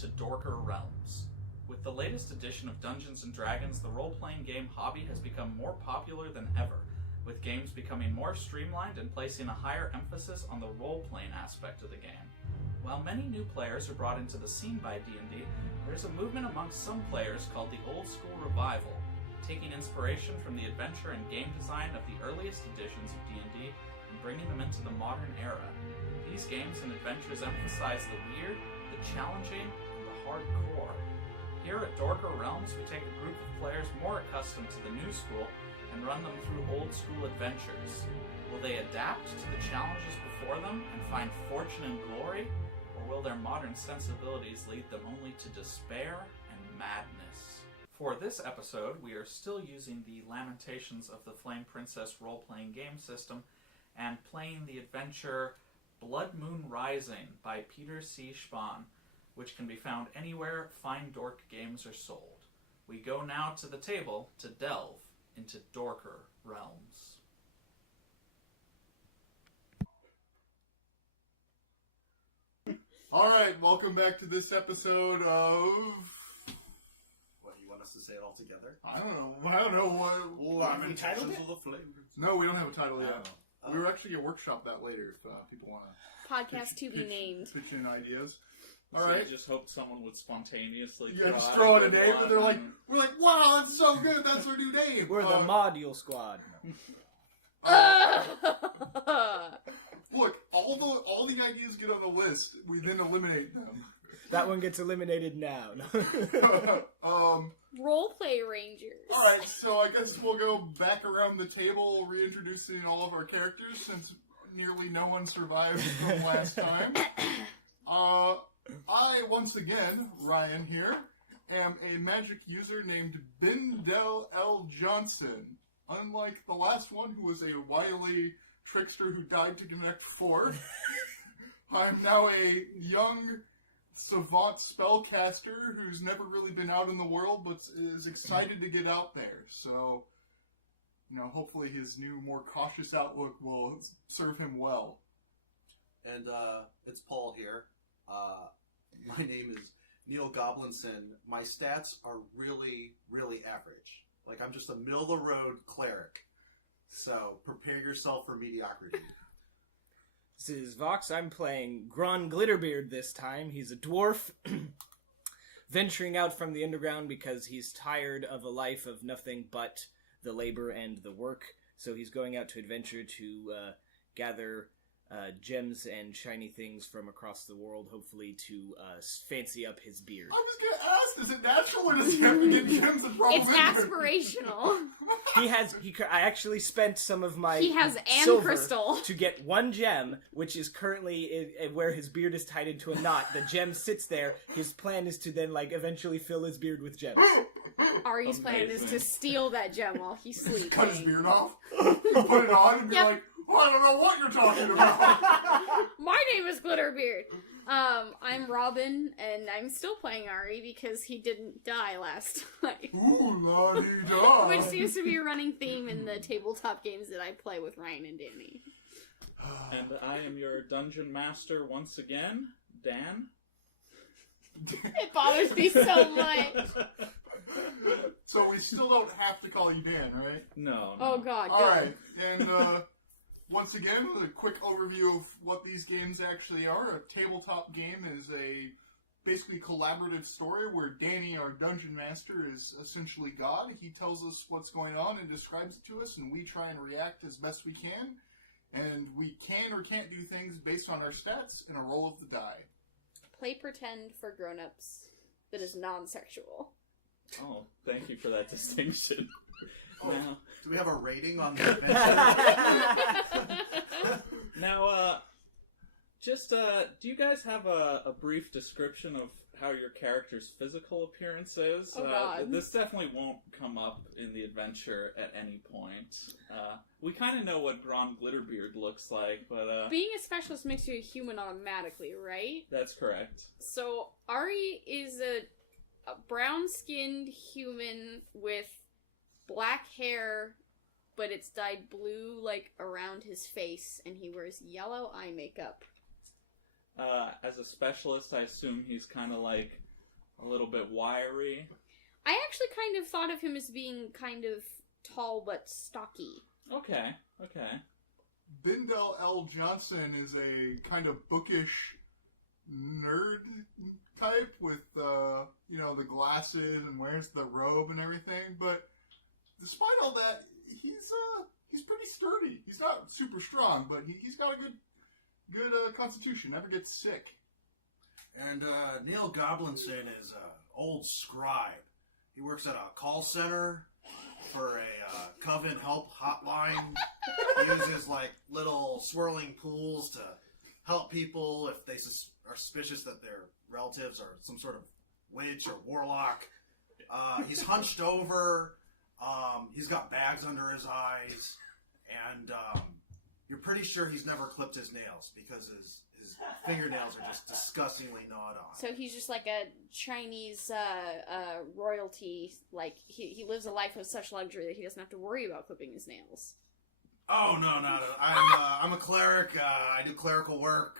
to Dorker Realms. With the latest edition of Dungeons & Dragons, the role-playing game hobby has become more popular than ever, with games becoming more streamlined and placing a higher emphasis on the role-playing aspect of the game. While many new players are brought into the scene by D&D, there's a movement amongst some players called the Old School Revival, taking inspiration from the adventure and game design of the earliest editions of D&D and bringing them into the modern era. These games and adventures emphasize the weird, the challenging, and the hardcore. Here at Dorker Realms, we take a group of players more accustomed to the new school and run them through old school adventures. Will they adapt to the challenges before them and find fortune and glory, or will their modern sensibilities lead them only to despair and madness? For this episode, we are still using the Lamentations of the Flame Princess role-playing game system and playing the adventure Blood Moon Rising by Peter C. Spahn, which can be found anywhere fine dork games are sold. We go now to the table to delve into Dorker Realms. Alright, welcome back to this episode of... What, you want us to say it all together? I don't know what... Lamentations of the Flame. No, we don't have a title yet. We were actually going to workshop that later if people want to... Podcast to be named. Pitch in ideas. So Alright. I just hoped someone would spontaneously Just throw in a name and they're like, we're like, wow, that's so good, that's our new name. We're the Module Squad. Look, all the ideas get on the list, we then eliminate them. That one gets eliminated now. Roleplay Rangers. Alright, so I guess we'll go back around the table reintroducing all of our characters since nearly no one survived from last time. I, once again, Ryan here, am a magic user named Bindel L. Johnson. Unlike the last one, who was a wily trickster who died to connect 4, I'm now a young savant spellcaster who's never really been out in the world, but is excited to get out there. So, hopefully his new, more cautious outlook will serve him well. And, it's Paul here. My name is Neil Goblinson. My stats are really, really average. Like, I'm just a middle-of-the-road cleric. So, prepare yourself for mediocrity. This is Vox. I'm playing Garan Glitterbeard this time. He's a dwarf, venturing out from the underground because he's tired of a life of nothing but the labor and the work. So he's going out to adventure to gather gems and shiny things from across the world, hopefully to fancy up his beard. I was going to ask, is it natural or does he have to get gems and problem? It's aspirational. I actually spent some of my He has silver crystal to get one gem, which is currently where his beard is tied into a knot. The gem sits there. His plan is to then, eventually fill his beard with gems. Ari's plan is to steal that gem while he's sleeping. Cut his beard off, put it on, and be like, I don't know what you're talking about. My name is Glitterbeard. I'm Robin, and I'm still playing Ari because he didn't die last night. Ooh, la-dee-da. Which seems to be a running theme in the tabletop games that I play with Ryan and Danny. And I am your dungeon master once again, Dan. It bothers me so much. So we still don't have to call you Dan, right? No. Oh god, Alright, and once again, a quick overview of what these games actually are. A tabletop game is a basically collaborative story where Danny, our dungeon master, is essentially God. He tells us what's going on and describes it to us, and we try and react as best we can. And we can or can't do things based on our stats and a roll of the die. Play pretend for grown-ups that is non-sexual. Oh, thank you for that distinction. Now, Do we have a rating on the adventure? now, do you guys have a brief description of how your character's physical appearance is? Oh, God. This definitely won't come up in the adventure at any point. We kind of know what Garan Glitterbeard looks like, but... Being a specialist makes you a human automatically, right? That's correct. So, Ari is a brown-skinned human with black hair, but it's dyed blue, around his face, and he wears yellow eye makeup. As a specialist, I assume he's kind of like a little bit wiry. I actually kind of thought of him as being kind of tall but stocky. Okay. Bindell L. Johnson is a kind of bookish nerd type with, the glasses and wears the robe and everything. But despite all that, he's pretty sturdy. He's not super strong, but he's got a good constitution. Never gets sick. And Neil Goblinson is an old scribe. He works at a call center for a Coven help hotline. He uses little swirling pools to help people if they are suspicious that their relatives are some sort of witch or warlock. He's hunched over. He's got bags under his eyes, and you're pretty sure he's never clipped his nails because his fingernails are just disgustingly gnawed on. So he's just like a Chinese royalty. Like he lives a life of such luxury that he doesn't have to worry about clipping his nails. Oh no, not I'm a cleric. I do clerical work.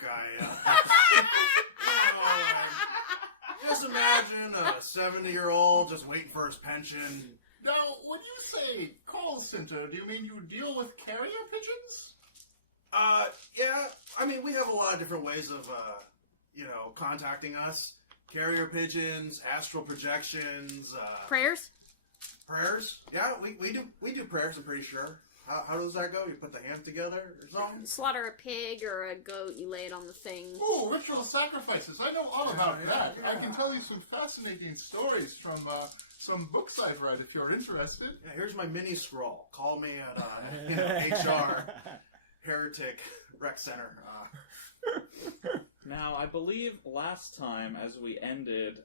Just imagine a 70-year-old just waiting for his pension. Now, when you say call center, do you mean you deal with carrier pigeons? Yeah. I mean, we have a lot of different ways of, contacting us. Carrier pigeons, astral projections, Prayers? prayers. Yeah, we do prayers, I'm pretty sure. How does that go? You put the hands together or something? Slaughter a pig or a goat, you lay it on the thing. Ooh, ritual sacrifices. I know all about that. Yeah. I can tell you some fascinating stories from some books I've read if you're interested. Yeah, here's my mini scroll. Call me at HR Heretic Rec Center. Now, I believe last time, as we ended,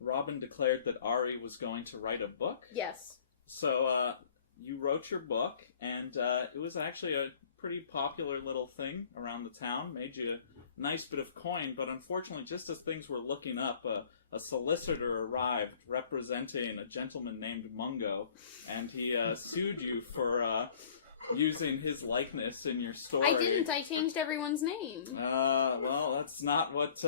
Robin declared that Ari was going to write a book. Yes. So, you wrote your book, and it was actually a pretty popular little thing around the town. Made you a nice bit of coin, but unfortunately, just as things were looking up, a solicitor arrived representing a gentleman named Mungo, and he sued you for using his likeness in your story. I didn't. I changed everyone's name. Well, that's not what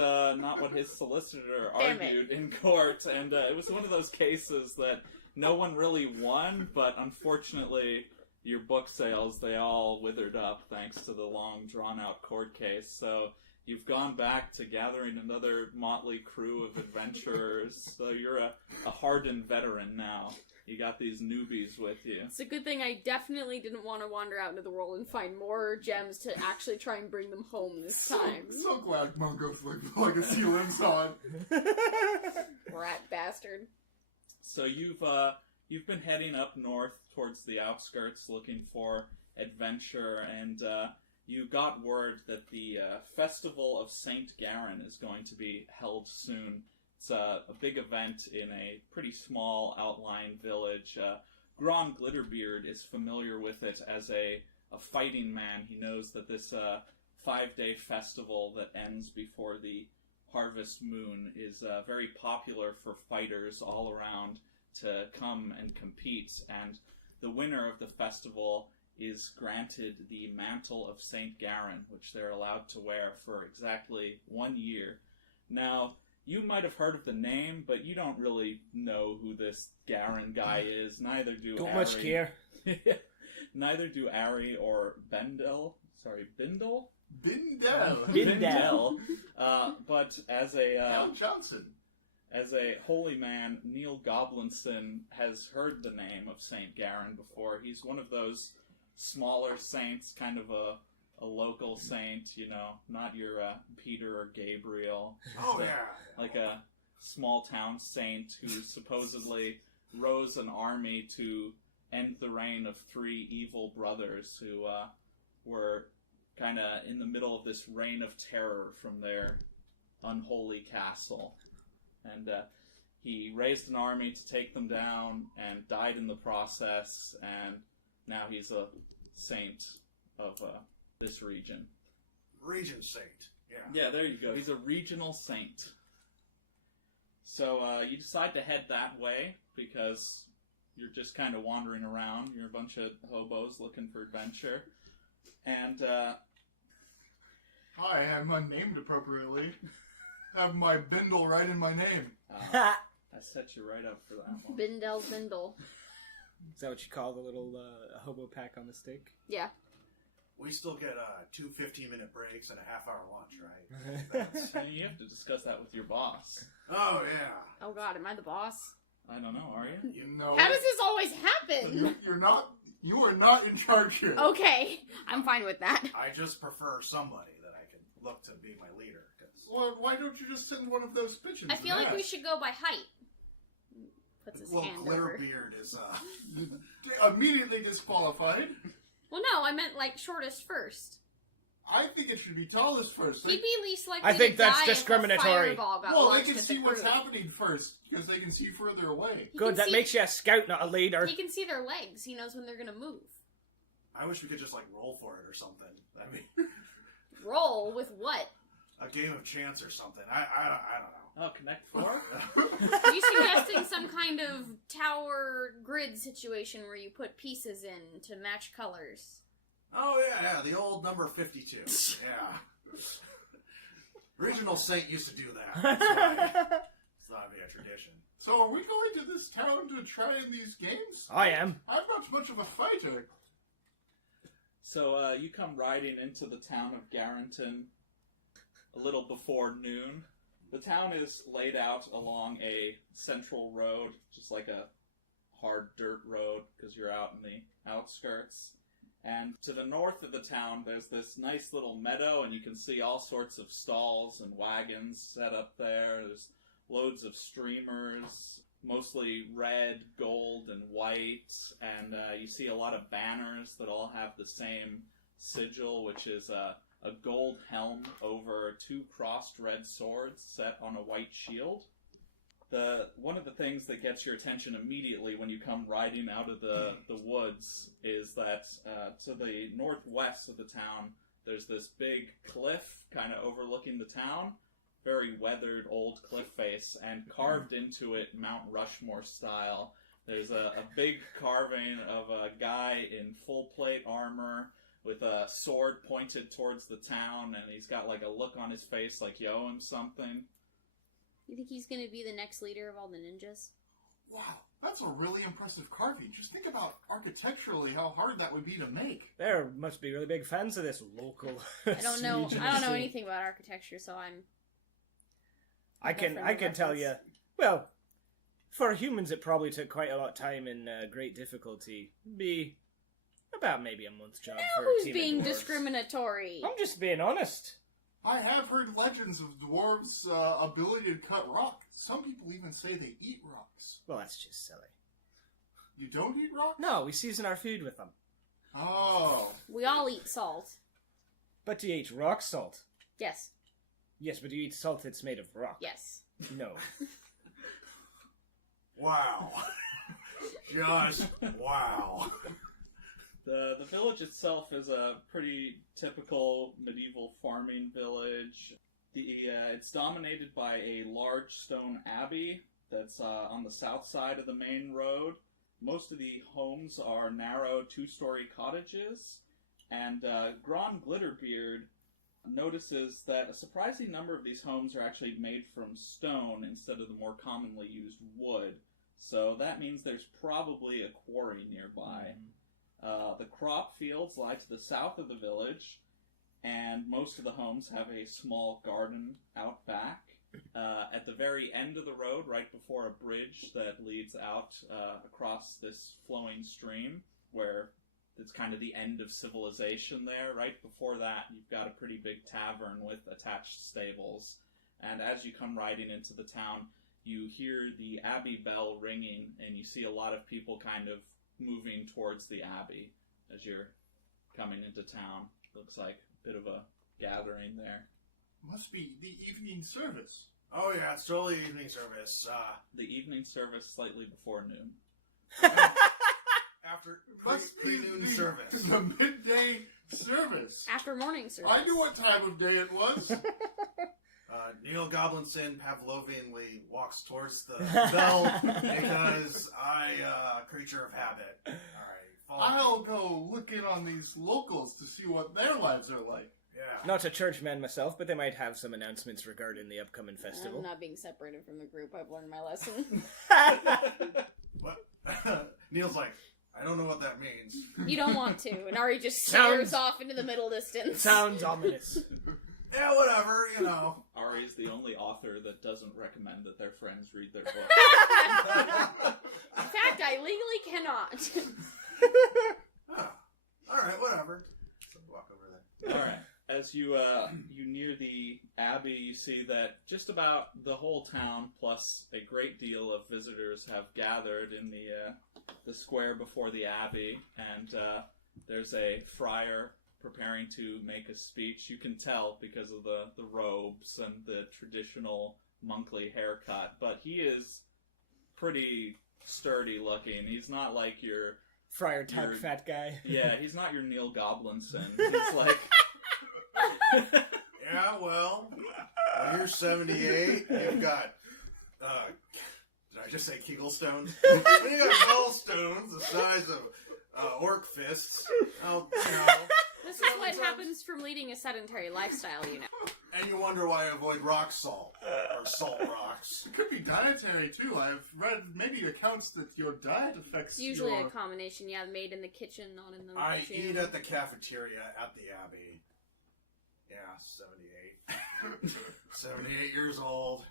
his solicitor Damn argued in court, and it was one of those cases that no one really won, but unfortunately, your book sales, they all withered up thanks to the long, drawn-out court case. So you've gone back to gathering another motley crew of adventurers. So you're a hardened veteran now. You got these newbies with you. It's a good thing I definitely didn't want to wander out into the world and find more gems to actually try and bring them home this time. So glad Mungo's legacy lives on. Rat bastard. So you've been heading up north towards the outskirts looking for adventure, and you got word that the Festival of St. Garan is going to be held soon. It's a big event in a pretty small outlying village. Garan Glitterbeard is familiar with it as a fighting man. He knows that this 5-day festival that ends before the harvest moon is very popular for fighters all around to come and compete, and the winner of the festival is granted the mantle of St. Garan, which they're allowed to wear for exactly 1 year. Now, you might have heard of the name, but you don't really know who this Garan guy is. Neither do Don't Ari. much care. Neither do Ari or Bindel. Bindell. Bindel. But as Al Johnson. as a holy man, Neil Goblinson has heard the name of Saint Garan before. He's one of those smaller saints, kind of a local saint, not your Peter or Gabriel. Oh, So, yeah. like a small town saint who supposedly rose an army to end the reign of 3 evil brothers who were kind of in the middle of this reign of terror from their unholy castle. And he raised an army to take them down and died in the process, and now he's a saint of this region. Region Saint. Yeah. Yeah, there you go. He's a regional saint. So you decide to head that way because you're just kind of wandering around. You're a bunch of hobos looking for adventure. And Hi, I'm unnamed appropriately. have my bindle right in my name. I set you right up for that one. Bindel's Bindle. Is that what you call the little hobo pack on the stick? Yeah. We still get 2 15-minute breaks and a half-hour lunch, right? And you have to discuss that with your boss. Oh, yeah. Oh god, am I the boss? I don't know, are you? You know, How does this always happen? you're not. You are not in charge here. Okay, I'm fine with that. I just prefer somebody that I can look to be my leader. 'Cause Well, why don't you just send one of those pigeons? I feel and like we ask? should go by height. Puts his well, hand over. Glitterbeard is Immediately disqualified. Well, no, I meant like shortest first. I think it should be tallest first. He'd be least likely I think to that's die discriminatory. If a fireball got Well, they launched can at see the what's group. happening first because they can see further away. He Good, can that see- makes you a scout, not a leader. He can see their legs. He knows when they're gonna move. I wish we could just, like, roll for it or something. I mean, Roll with what? a game of chance or something. I don't know. Oh, Connect 4? Are you suggesting some kind of tower grid situation where you put pieces in to match colors? Oh, yeah, the old number 52. Yeah. Regional Saint used to do that. That's why it's not a tradition. So, are we going to this town to try in these games? I am. I'm not much of a fighter. So you come riding into the town of Garanton a little before noon. The town is laid out along a central road, just like a hard dirt road, because you're out in the outskirts. And to the north of the town, there's this nice little meadow, and you can see all sorts of stalls and wagons set up there. There's loads of streamers, mostly red, gold, and white, and you see a lot of banners that all have the same sigil, which is a gold helm over 2 crossed red swords set on a white shield. One of the things that gets your attention immediately when you come riding out of the woods is that to the northwest of the town, there's this big cliff kind of overlooking the town. Very weathered old cliff face, and carved into it, Mount Rushmore style, there's a big carving of a guy in full plate armor with a sword pointed towards the town, and he's got like a look on his face like you owe him something. You think he's gonna be the next leader of all the ninjas? Wow, that's a really impressive carving. Just think about architecturally how hard that would be to make. There must be really big fans of this local. I don't know. region I don't know scene. anything about architecture, so I'm. I can tell you. Well, for humans, it probably took quite a lot of time and great difficulty. Be about maybe a month's job for a Who's team being of dwarves. discriminatory? I'm just being honest. I have heard legends of dwarves' ability to cut rock. Some people even say they eat rocks. Well, that's just silly. You don't eat rocks? No, we season our food with them. Oh. We all eat salt. But do you eat rock salt? Yes. Yes, but do you eat salt that's made of rock? Yes. No. Wow. Just wow. The village itself is a pretty typical medieval farming village. It's dominated by a large stone abbey that's on the south side of the main road. Most of the homes are narrow 2-story cottages, and Garan Glitterbeard notices that a surprising number of these homes are actually made from stone instead of the more commonly used wood. So that means there's probably a quarry nearby. The crop fields lie to the south of the village, and most of the homes have a small garden out back. At the very end of the road, right before a bridge that leads out across this flowing stream, where it's kind of the end of civilization there, right before that, you've got a pretty big tavern with attached stables. And as you come riding into the town, you hear the abbey bell ringing, and you see a lot of people kind of moving towards the abbey as you're coming into town. Looks like a bit of a gathering there. Must be the evening service. Oh yeah, it's totally evening service. The evening service slightly before noon. After Must be pre-noon service. The midday service. After morning service. I knew what time of day it was. Neil Goblinson Pavlovianly walks towards the bell because creature of habit. Alright, follow me. I'll go look in on these locals to see what their lives are like. Yeah. Not a churchman myself, but they might have some announcements regarding the upcoming I'm festival. not being separated from the group. I've learned my lesson. What? Neil's like, I don't know what that means. You don't want to. And Ari just Sounds- stares off into the middle distance. Sounds ominous. Yeah, whatever, you know. Ari is the only author that doesn't recommend that their friends read their book. In fact, I legally cannot. Oh, all right, whatever. So walk over there. All right. As you you near the abbey, you see that just about the whole town, plus a great deal of visitors, have gathered in the square before the abbey, and there's a friar preparing to make a speech. You can tell because of the robes and the traditional monkly haircut, but he is pretty sturdy looking. He's not like your Friar type You're- fat guy. yeah. He's not your Neil Goblinson. He's like. Yeah, well, when you're 78, you've got, did I just say Kegel stones? When you got gallstones the size of orc fists, oh, you know, This is what happens from leading a sedentary lifestyle, you know. and you wonder why I avoid rock salt, or salt rocks. It could be dietary too. I've read maybe accounts that your diet affects It's usually your... a combination, yeah, made in the kitchen, not in the I gym. eat at the cafeteria at the Abbey. Yeah, 78. 78 years old.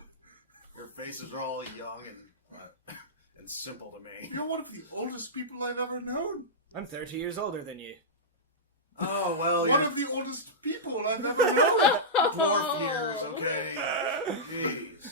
Your faces are all young and simple to me. You're one of the oldest people I've ever known. I'm 30 years older than you. Oh, well, One you're of the oldest people I've ever known. dwarf years, okay? Jeez.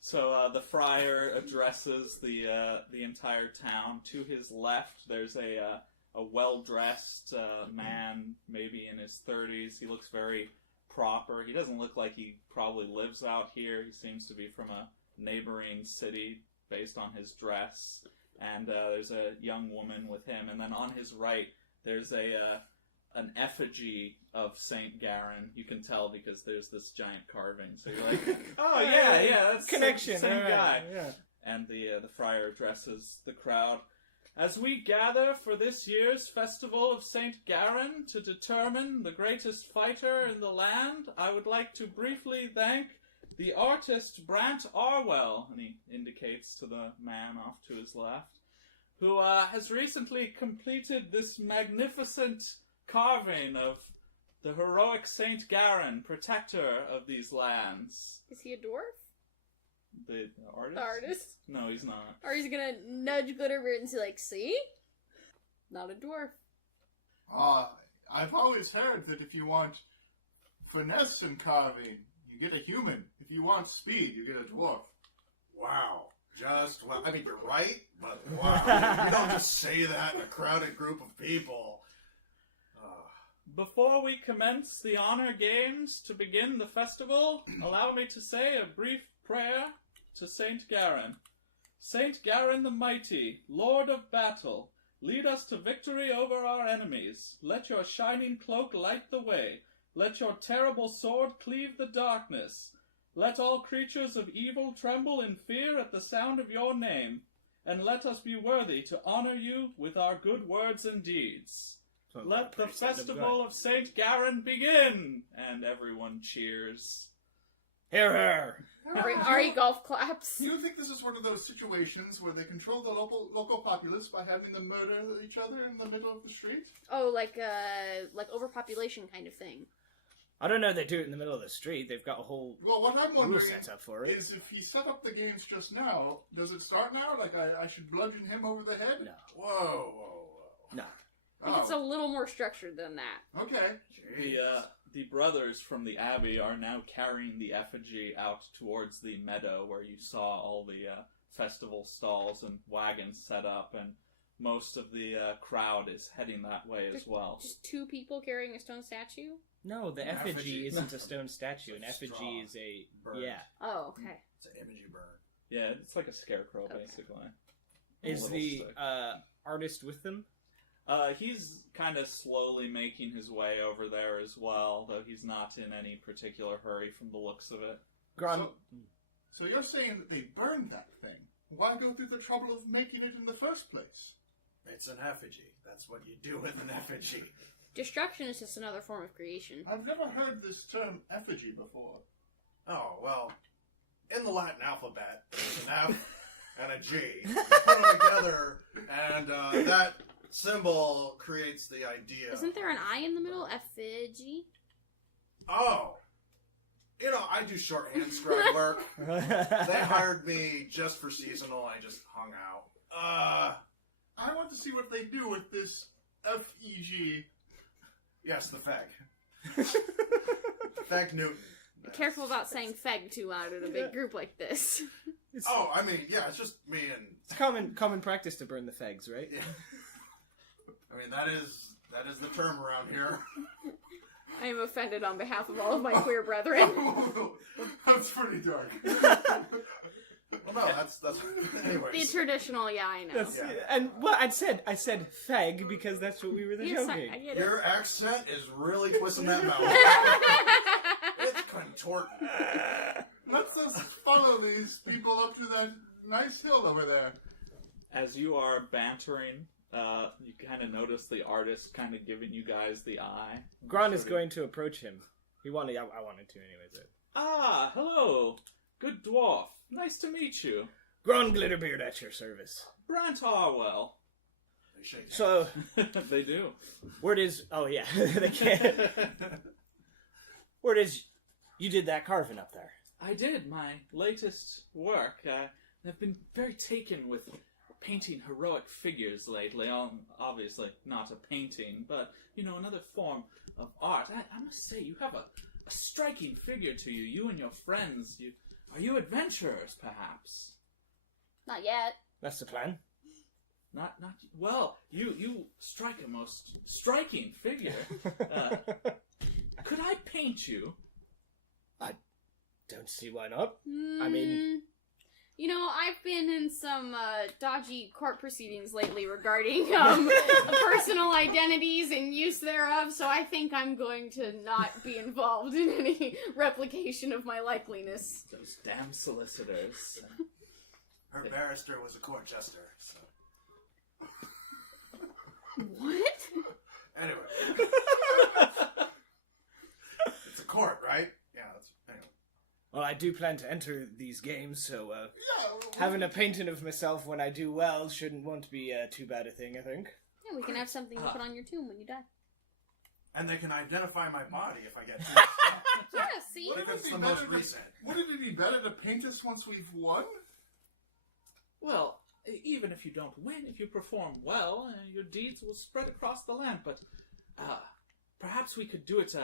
So the friar addresses the entire town. To his left, there's a well-dressed man, maybe in his 30s. He looks very proper. He doesn't look like he probably lives out here. He seems to be from a neighboring city based on his dress. And there's a young woman with him. And then on his right, there's an effigy of Saint Garan. You can tell because there's this giant carving. So you're like, oh yeah, that's Connection. same all right, guy. Yeah. And the friar addresses the crowd. As we gather for this year's festival of Saint Garan to determine the greatest fighter in the land, I would like to briefly thank the artist Brant Arwell, and he indicates to the man off to his left, who has recently completed this magnificent carving of the heroic Saint Garan, protector of these lands. Is he a dwarf? The artist? The artist? No, he's not. Or he's gonna nudge Glitterbeard and say, like, see? Not a dwarf. I've always heard that if you want finesse in carving, you get a human. If you want speed, you get a dwarf. Wow. Just, well, I mean, you're right, but wow. You don't just say that in a crowded group of people. Before we commence the honor games to begin the festival, allow me to say a brief prayer to Saint Garan. Saint Garan the Mighty, Lord of Battle, lead us to victory over our enemies. Let your shining cloak light the way. Let your terrible sword cleave the darkness. Let all creatures of evil tremble in fear at the sound of your name. And let us be worthy to honor you with our good words and deeds. Let the festival of Saint Garan begin! And everyone cheers. Hear her! Ari golf claps. Do you think this is one of those situations where they control the local populace by having them murder each other in the middle of the street? Oh, like overpopulation kind of thing. I don't know they do it in the middle of the street. They've got a whole Well, what I'm rule wondering set up for it. is if he set up the games just now, does it start now? Like I should bludgeon him over the head? No. Whoa. No. I think it's a little more structured than that. Okay. The brothers from the abbey are now carrying the effigy out towards the meadow where you saw all the festival stalls and wagons set up, and most of the crowd is heading that way as well. Just two people carrying a stone statue? No, the An effigy effigy. isn't a stone statue. An It's a effigy straw. is a... Bird. Yeah. Oh, okay. It's an image you burn. Yeah, it's like a scarecrow, Okay. basically. Is little the stick. artist with them? He's kind of slowly making his way over there as well, though he's not in any particular hurry from the looks of it. Gron... So you're saying that they burned that thing? Why go through the trouble of making it in the first place? It's an effigy. That's what you do with an effigy. Destruction is just another form of creation. I've never heard this term effigy before. Oh, well, in the Latin alphabet, there's an F and a G. You put them together, and that symbol creates the idea. Isn't there an I in the middle? Effigy? Oh. You know, I do shorthand scribe work. They hired me just for seasonal. I just hung out. I want to see what they do with this FEG. Yes, the Feg. Feg Newton. Be careful about saying feg too loud in a big group like this. I mean, yeah, it's just me and... It's common practice to burn the fags, right? Yeah. I mean, that is the term around here. I am offended on behalf of all of my queer brethren. That's pretty dark. Well, no, that's anyways. The traditional, yeah, I know. That's, Yeah. And well, I said fag because that's what we were Yes, joking. I get it. Your accent is really twisting that mouth. It's contorting. Let's just follow these people up to that nice hill over there. As you are bantering, you kind of notice the artist kind of giving you guys the eye. Gron is going to approach him. I wanted to anyways. Ah, hello. Good dwarf. Nice to meet you. Gron Glitterbeard at your service. Brant Harwell. They shake hands. So, They do. word is... Oh, yeah. They can't. Word is, you did that carving up there. I did my latest work. I've been very taken with painting heroic figures lately. Obviously not a painting, but, another form of art. I must say, you have a striking figure to you. You and your friends. Are you adventurers, perhaps? Not yet. That's the plan. Not. Well, you strike a most striking figure. Could I paint you? Don't see why not. I mean... I've been in some dodgy court proceedings lately regarding personal identities and use thereof, so I think I'm going to not be involved in any replication of my likeliness. Those damn solicitors. Her barrister was a court jester, so... What? Anyway. It's a court, right? Yeah, anyway. Well, I do plan to enter these games, so Yeah, having a painting of myself when I do well won't be too bad a thing, I think. Yeah, we can have something to put on your tomb when you die. And they can identify my body if I get Yeah, see? What if it's the most recent? Wouldn't it be better to paint us once we've won? Well, even if you don't win, if you perform well, your deeds will spread across the land. But perhaps we could do it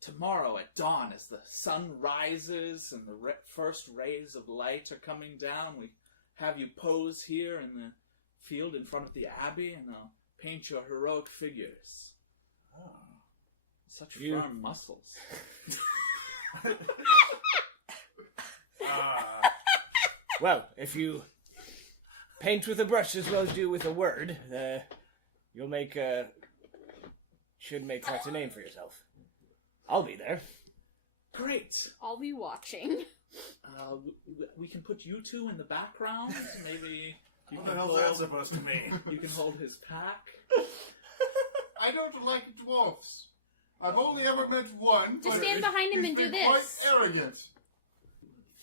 tomorrow at dawn as the sun rises and the first rays of light are coming down. We have you pose here in the field in front of the abbey, and I'll paint your heroic figures. Oh. Such firm muscles. Well, if you paint with a brush as well as do with a word, you'll should make quite a name for yourself. I'll be there. Great. I'll be watching. We can put you two in the background. Maybe you What can the hell's that supposed to mean? You can hold his pack. I don't like dwarfs. I've only ever met one. Just but stand behind him he's and do been this. Quite arrogant.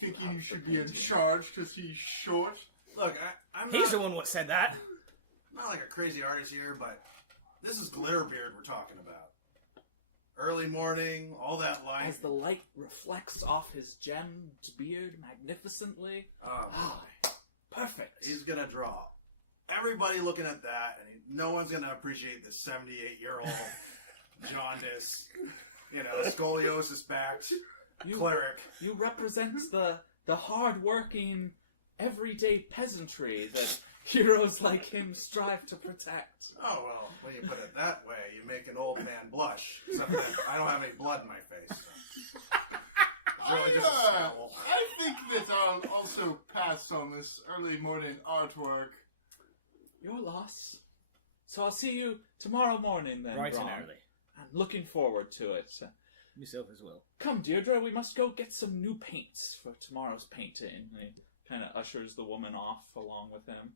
Thinking you should be in charge because he's short. Look, I'm He's not, the one what said that. I'm not like a crazy artist here, but this is Glitterbeard we're talking about. Early morning, all that light. As the light reflects off his gemmed beard magnificently. Perfect. He's gonna draw everybody looking at that, and no one's gonna appreciate this 78-year-old jaundice, scoliosis-backed cleric. You represent the hard-working, everyday peasantry that heroes like him strive to protect. Oh, well, when you put it that way, you make an old man blush. Except that I don't have any blood in my face. So. It's really just a scowl. I think that I'll also pass on this early morning artwork. Your loss. So I'll see you tomorrow morning then, Bright Ron. and early. I'm looking forward to it. Myself as well. Come, Deirdre, we must go get some new paints for tomorrow's painting. He kind of ushers the woman off along with him.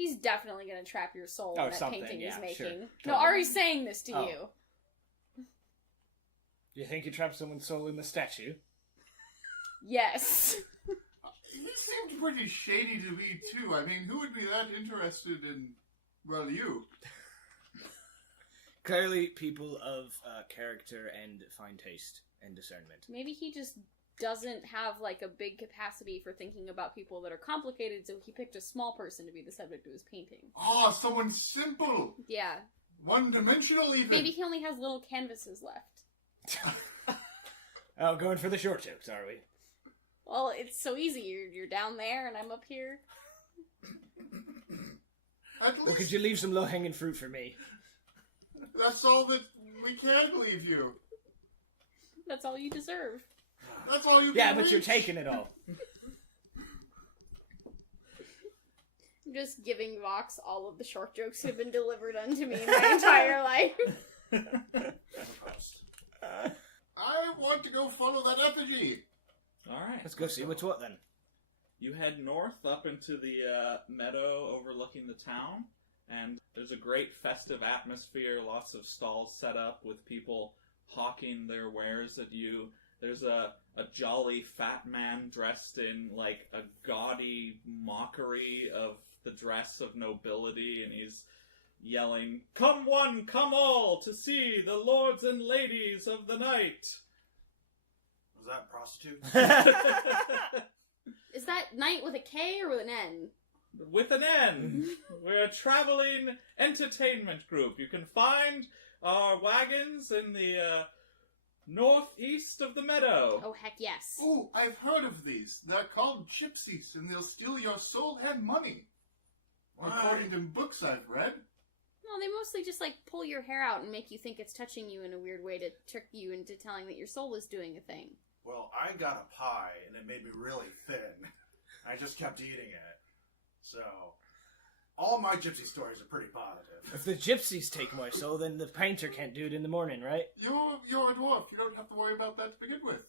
He's definitely gonna trap your soul Oh, in that something, painting yeah, he's making. sure. No, Totally. Ari's saying this to Oh. you. You think you trapped someone's soul in the statue? Yes. He seemed pretty shady to me, too. I mean, who would be that interested in, well, you? Clearly, people of character and fine taste and discernment. Maybe he just doesn't have, like, a big capacity for thinking about people that are complicated, so he picked a small person to be the subject of his painting. Ah, someone simple! Yeah. One-dimensional, even! Maybe he only has little canvases left. Oh, going for the short jokes, are we? Well, it's so easy. You're down there, and I'm up here. At Well, least could you leave some low-hanging fruit for me? that's all that we can leave you. That's all you deserve. That's all you Yeah, can but you're reach. taking it all. I'm just giving Vox all of the short jokes that have been delivered unto me my entire life. I want to go follow that effigy. Alright. Let's go see what's what, then. You head north up into the meadow overlooking the town, and there's a great festive atmosphere, lots of stalls set up with people hawking their wares at you. There's a jolly fat man dressed in, like, a gaudy mockery of the dress of nobility, and he's yelling, "Come one, come all, to see the lords and ladies of the night!" Was that prostitute? Is that night with a K or with an N? With an N. We're a traveling entertainment group. You can find our wagons in the northeast of the meadow. Oh, heck yes. Ooh, I've heard of these. They're called gypsies, and they'll steal your soul and money. According to books I've read. Well, they mostly just, like, pull your hair out and make you think it's touching you in a weird way to trick you into telling that your soul is doing a thing. Well, I got a pie, and it made me really thin. I just kept eating it. So, all my gypsy stories are pretty positive. If the gypsies take my soul, then the painter can't do it in the morning, right? You're a dwarf. You don't have to worry about that to begin with.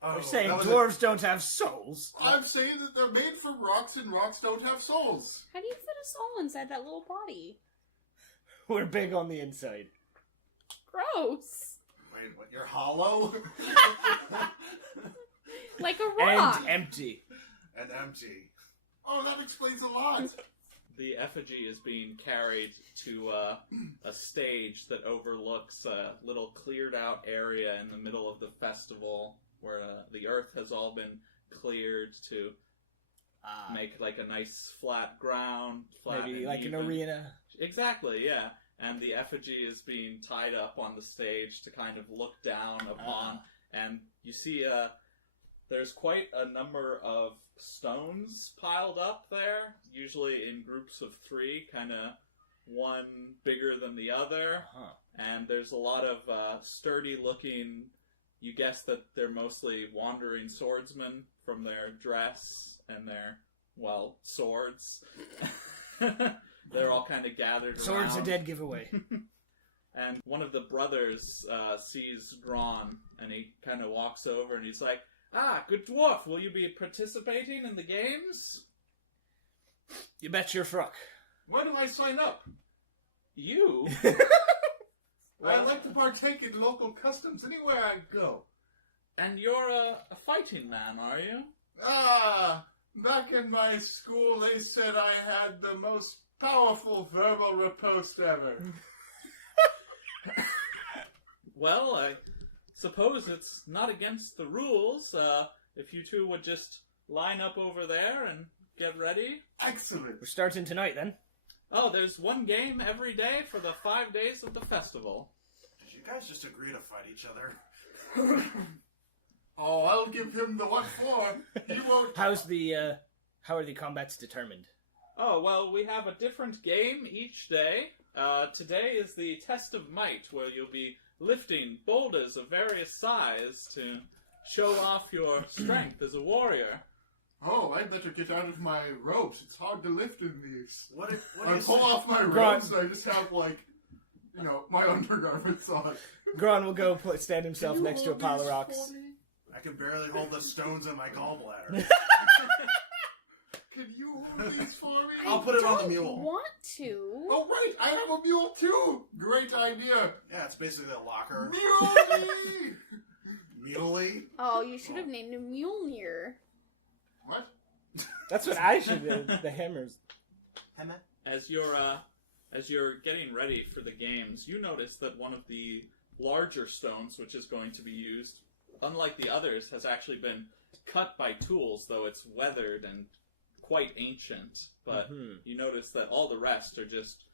Oh, You're saying that was dwarves don't have souls? I'm saying that they're made from rocks, and rocks don't have souls. How do you fit a soul inside that little body? We're big on the inside. Gross. Wait, what? You're hollow? Like a rock. And empty. And empty. Oh, that explains a lot. The effigy is being carried to a stage that overlooks a little cleared out area in the middle of the festival where the earth has all been cleared to make like a nice flat ground. Flat Maybe and like an even. arena. Exactly, yeah. And the effigy is being tied up on the stage to kind of look down upon. And you see there's quite a number of stones piled up there, usually in groups of 3, kind of one bigger than the other. Uh-huh. And there's a lot of sturdy looking, you guess that they're mostly wandering swordsmen from their dress and their, well, swords. They're all kind of gathered Swords around. a dead giveaway. And one of the brothers sees Gron, and he kind of walks over and he's like, "Ah, good dwarf, will you be participating in the games?" You bet your frock. Where do I sign up? You? I'd like to partake in local customs anywhere I go. And you're a fighting man, are you? Ah, back in my school they said I had the most powerful verbal riposte ever. Well, I suppose it's not against the rules. If you two would just line up over there and get ready. Excellent. We're starting tonight, then. Oh, there's one game every day for the 5 days of the festival. Did you guys just agree to fight each other? Oh, I'll give him the what for. He won't. How are the combats determined? Oh, well, we have a different game each day. Today is the Test of Might, where you'll be lifting boulders of various size to show off your strength as a warrior. Oh, I better get out of my robes. It's hard to lift in these. What I is pull off my Gron. robes and I just have, like, my undergarments on. Gron will go stand himself Can you next to a hold pile of these rocks. for me? I can barely hold the stones in my gallbladder. Can you hold these for me? I'll put it on the I mule. don't want to. Oh, right, I have a mule too! Great idea! Yeah, it's basically a locker. Muley! Muley? Oh, you should have named him Mjolnir. What? That's what I should do. The hammers. As you're getting ready for the games, you notice that one of the larger stones, which is going to be used, unlike the others, has actually been cut by tools, though it's weathered and quite ancient. But you notice that all the rest are just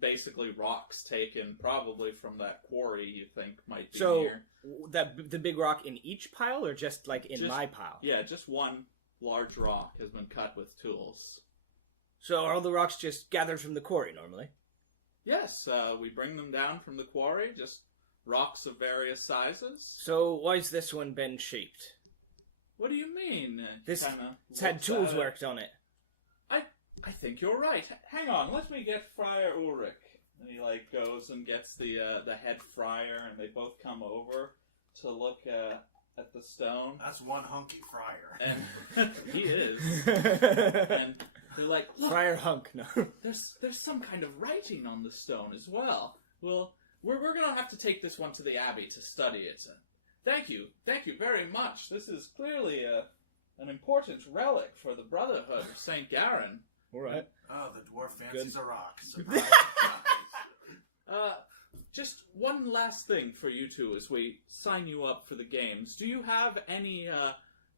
basically rocks taken probably from that quarry you think might be near. The big rock in each pile, or just like in my pile? Yeah, just one large rock has been cut with tools. So are all the rocks just gathered from the quarry normally? Yes, we bring them down from the quarry, just rocks of various sizes. So why's this one been shaped? What do you mean? It's had tools worked on it. I think you're right. Hang on, let me get Friar Ulrich. And he goes and gets the head friar, and they both come over to look at the stone. That's one hunky friar. And he is. And they're like, look, Friar Hunk, no. there's some kind of writing on the stone as well. Well, we're gonna have to take this one to the abbey to study it. Thank you very much. This is clearly an important relic for the Brotherhood of St. Garan. All right. Oh, the dwarf fancies a rock. Just one last thing for you two as we sign you up for the games. Do you have any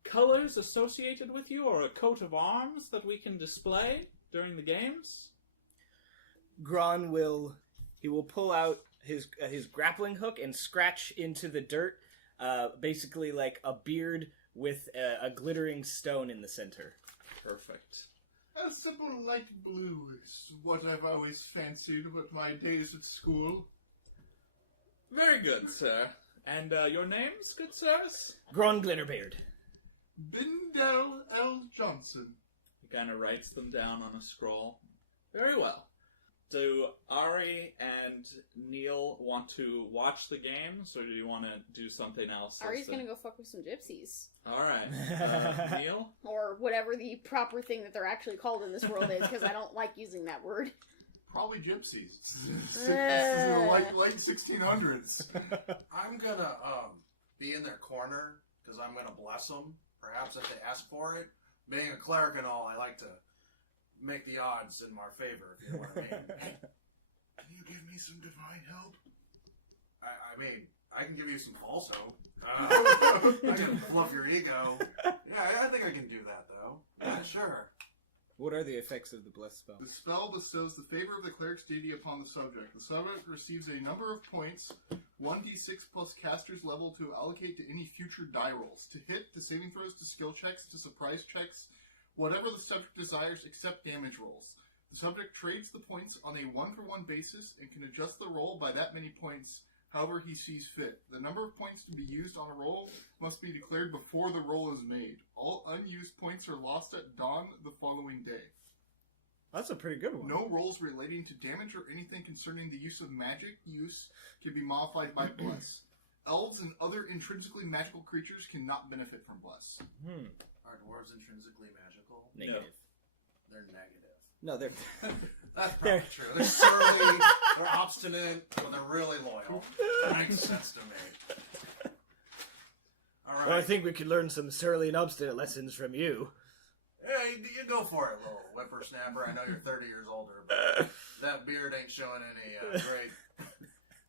colors associated with you, or a coat of arms that we can display during the games? Gron will pull out his grappling hook and scratch into the dirt, basically like a beard with a glittering stone in the center. Perfect. A simple light blue is what I've always fancied with my days at school. Very good, sir. And your names, good sirs? Gron Glitterbeard. Bindell L. Johnson. He kind of writes them down on a scroll. Very well. Do Ari and Neil want to watch the games, or do you want to do something else? Ari's gonna go fuck with some gypsies. Alright. Neil? Or whatever the proper thing that they're actually called in this world is, because I don't like using that word. Probably gypsies. This is the late 1600s. I'm gonna be in their corner, because I'm gonna bless them, perhaps if they ask for it. Being a cleric and all, I like to make the odds in my favor, if you know what I mean. Hey, can you give me some divine help? I mean, I can give you some falso. I can fluff your ego. Yeah, I think I can do that, though. Yeah, sure. What are the effects of the bless spell? The spell bestows the favor of the cleric's deity upon the subject. The subject receives a number of points, 1d6 plus caster's level, to allocate to any future die rolls. To hit, to saving throws, to skill checks, to surprise checks, whatever the subject desires except damage rolls. The subject trades the points on a one-for-one basis and can adjust the roll by that many points however he sees fit. The number of points to be used on a roll must be declared before the roll is made. All unused points are lost at dawn the following day. That's a pretty good one. No rolls relating to damage or anything concerning the use of magic use can be modified by Bless. Elves and other intrinsically magical creatures cannot benefit from Bless. Are dwarves intrinsically magical? Negative. They're negative. No, they're... That's probably true. They're surly, they're obstinate, but they're really loyal. That makes sense to me. Alright. Well, I think we could learn some surly and obstinate lessons from you. Yeah, you go for it, little whippersnapper. I know you're 30 years older, but that beard ain't showing any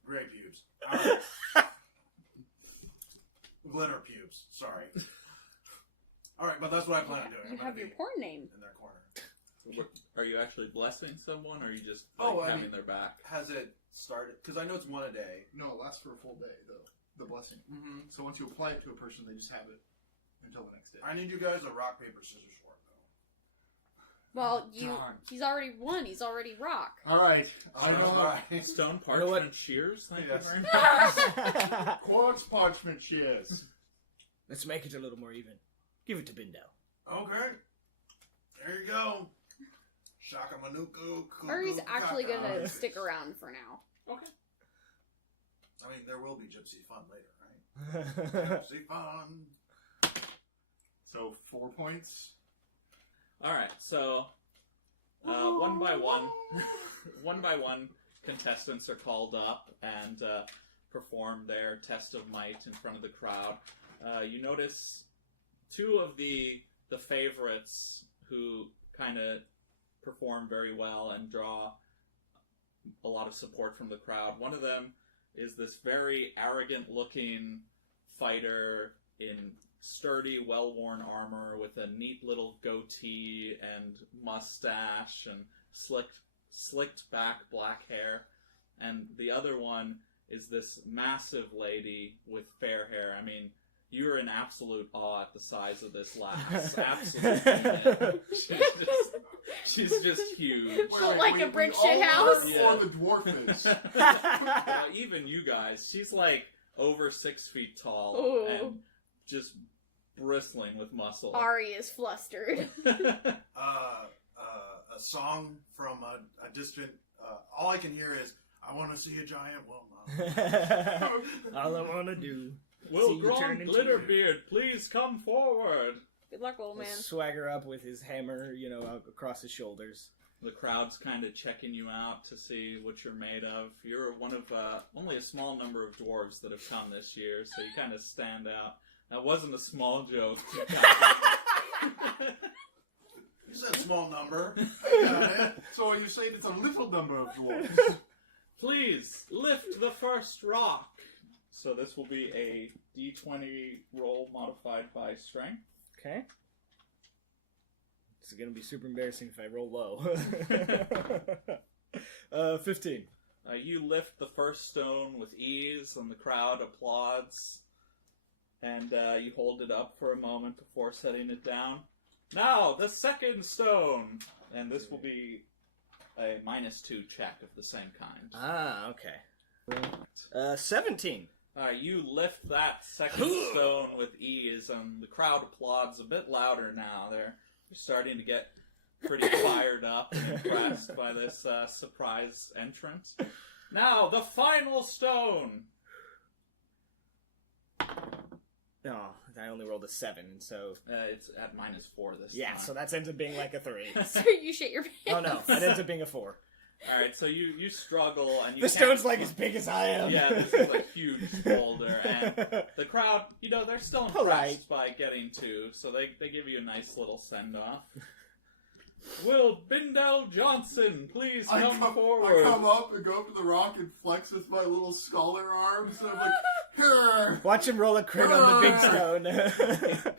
great pubes. Alright. Glitter pubes, sorry. Alright, but that's what I plan on doing. You have your porn name. In their corner. Are you actually blessing someone, or are you just having their back? Has it started? Because I know it's one a day. No, it lasts for a full day, though. The blessing. Mm-hmm. So once you apply it to a person, they just have it until the next day. I need you guys to rock, paper, scissors for it, though. Well, Darn. he's already won. He's already rock. Alright. I know. Alright. Stone You know what? parchment shears? Thank Yes. you very much. Quartz parchment shears. Let's make it a little more even. Give it to Bindell. Okay. There you go. Shaka Manuku. Ari's actually gonna stick around for now. Okay. I mean, there will be gypsy fun later, right? Gypsy fun. So 4 points. All right, so one by one, contestants are called up and perform their test of might in front of the crowd. You notice two of the favorites who kind of perform very well and draw a lot of support from the crowd. One of them is this very arrogant-looking fighter in sturdy, well-worn armor with a neat little goatee and mustache and slicked back black hair. And the other one is this massive lady with fair hair. I mean, you're in absolute awe at the size of this lass. Absolutely. She's just huge. Built like a brick shit house. Or the dwarf is. Even you guys. She's like over 6 feet tall. Ooh. And just bristling with muscle. Ari is flustered. A song from a distant. All I can hear is, "I want to see a giant woman." All I want to do. Will Gron Glitterbeard please come forward? Good luck, old man. Swagger up with his hammer, out across his shoulders. The crowd's kind of checking you out to see what you're made of. You're one of only a small number of dwarves that have come this year, so you kind of stand out. That wasn't a small joke. You said small number. I got it. So are you saying it's a little number of dwarves? Please, lift the first rock. So this will be a d20 roll modified by strength. Okay. It's going to be super embarrassing if I roll low. 15. You lift the first stone with ease, and the crowd applauds. And you hold it up for a moment before setting it down. Now, the second stone! And this will be a -2 check of the same kind. Ah, okay. 17. You lift that second stone with ease, and the crowd applauds a bit louder now. They're starting to get pretty fired up and impressed by this surprise entrant. Now, the final stone! No, I only rolled a 7, so... It's at -4 this yeah, time. so that ends up being like a 3. So you shit your pants. Oh no, that ends up being a 4. Alright, so you struggle, and you The can't... stone's like as big as I am. Yeah, this is a huge boulder, and the crowd, they're still impressed by getting 2, so they give you a nice little send-off. Will Bindell Johnson please come forward? I come up and go up to the rock and flex with my little scholar arms, and I'm like, "Here!" Watch him roll a crit on the big stone.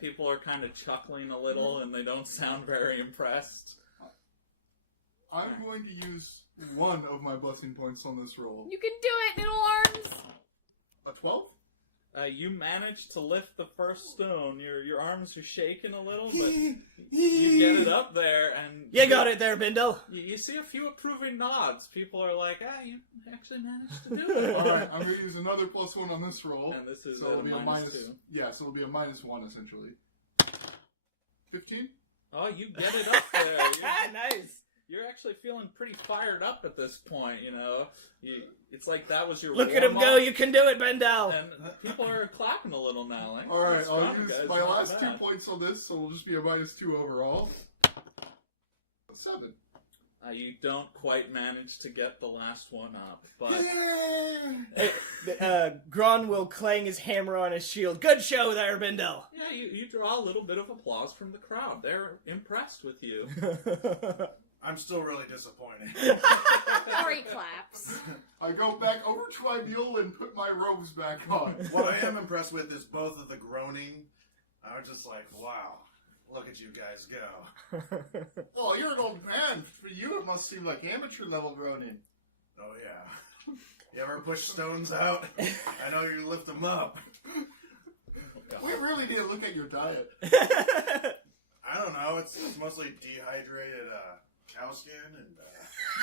People are kind of chuckling a little, and they don't sound very impressed. I'm going to use one of my blessing points on this roll. You can do it, Noodle Arms! A 12? You managed to lift the first stone. Your arms are shaking a little, but you get it up there, and... You got it there, Bindle! You see a few approving nods. People are like, you actually managed to do it. Alright, I'm going to use another +1 on this roll. And this is so it'll be a -2. Yeah, so it'll be a -1, essentially. 15? Oh, you get it up there. Nice! You're actually feeling pretty fired up at this point, It's like that was your Look at him warm-up, go, you can do it, Bindle! And people are clapping a little now. Like, Alright, I'll strong, use guys, my not last 2 bad. points on this, so it'll just be a -2 overall. 7. You don't quite manage to get the last one up, but... Gron will clang his hammer on his shield. Good show there, Bindle! Yeah, you draw a little bit of applause from the crowd. They're impressed with you. I'm still really disappointed. Ari claps. I go back over to my mule and put my robes back on. What I am impressed with is both of the groaning. I was just like, wow, look at you guys go. Oh, you're an old man. For you, it must seem like amateur level groaning. Oh, yeah. You ever push stones out? I know you lift them up. We really need to look at your diet. I don't know. It's mostly dehydrated cow skin and...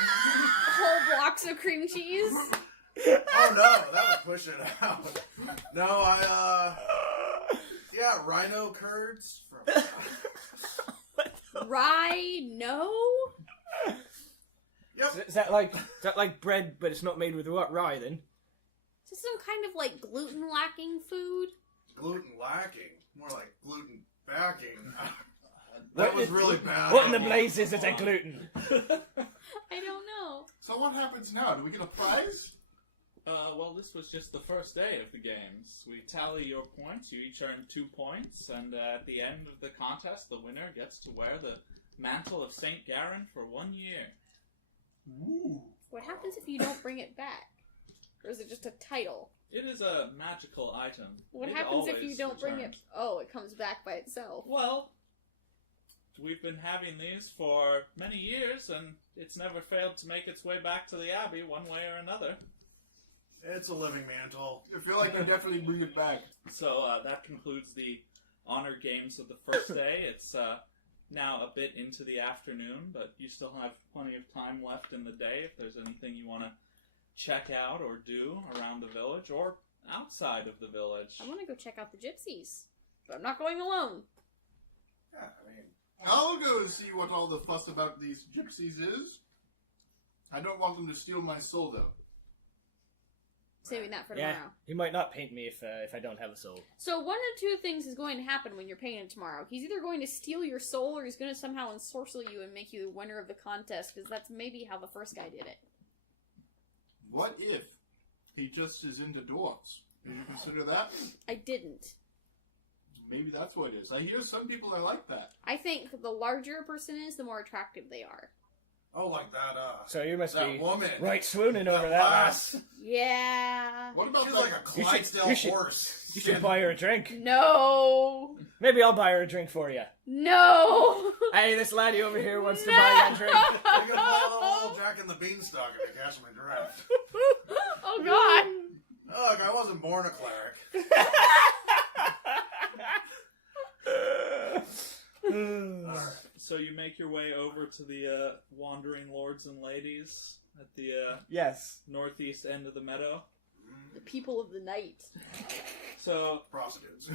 Whole blocks of cream cheese. Oh, no. That would push it out. No, yeah, rhino curds from... Rhino? Yep. Is that like bread, but it's not made with rye, then? Is this some kind of, gluten lacking food? Gluten lacking. More like gluten backing. That was really bad. What in the blazes is a gluten? I don't know. So what happens now? Do we get a prize? Well, this was just the first day of the games. We tally your points. You each earn 2 points, and at the end of the contest, the winner gets to wear the mantle of Saint Garan for 1 year. Ooh. What happens if you don't bring it back? Or is it just a title? It is a magical item. What It happens if you always don't bring it? returns. Oh, it comes back by itself. Well, we've been having these for many years, and it's never failed to make its way back to the Abbey one way or another. It's a living mantle. I feel like I definitely bring it back. So that concludes the honor games of the first day. It's now a bit into the afternoon, but you still have plenty of time left in the day if there's anything you want to check out or do around the village or outside of the village. I want to go check out the gypsies, but I'm not going alone. Yeah, I mean, I'll go see what all the fuss about these gypsies is. I don't want them to steal my soul, though. Saving that for Yeah, tomorrow. he might not paint me if I don't have a soul. So one of two things is going to happen when you're painted tomorrow. He's either going to steal your soul, or he's going to somehow ensorcel you and make you the winner of the contest, because that's maybe how the first guy did it. What if he just is into dwarfs? Did you consider that? I didn't. Maybe that's what it is. I hear some people are like that. I think the larger a person is, the more attractive they are. oh, like that, So you must that be woman. right swooning over that lass. lass. Yeah. What about She's that? like a Clydesdale you should- horse. You should buy her a drink. No. Maybe I'll buy her a drink for you. No. Hey, this laddie over here wants to No. buy you a drink. You can buy a little old Jack and the Beanstalk if you catch my drift. Oh God. Look, I wasn't born a cleric. Alright. So you make your way over to the wandering lords and ladies at the Yes. northeast end of the meadow. The people of the night. So Prostitutes.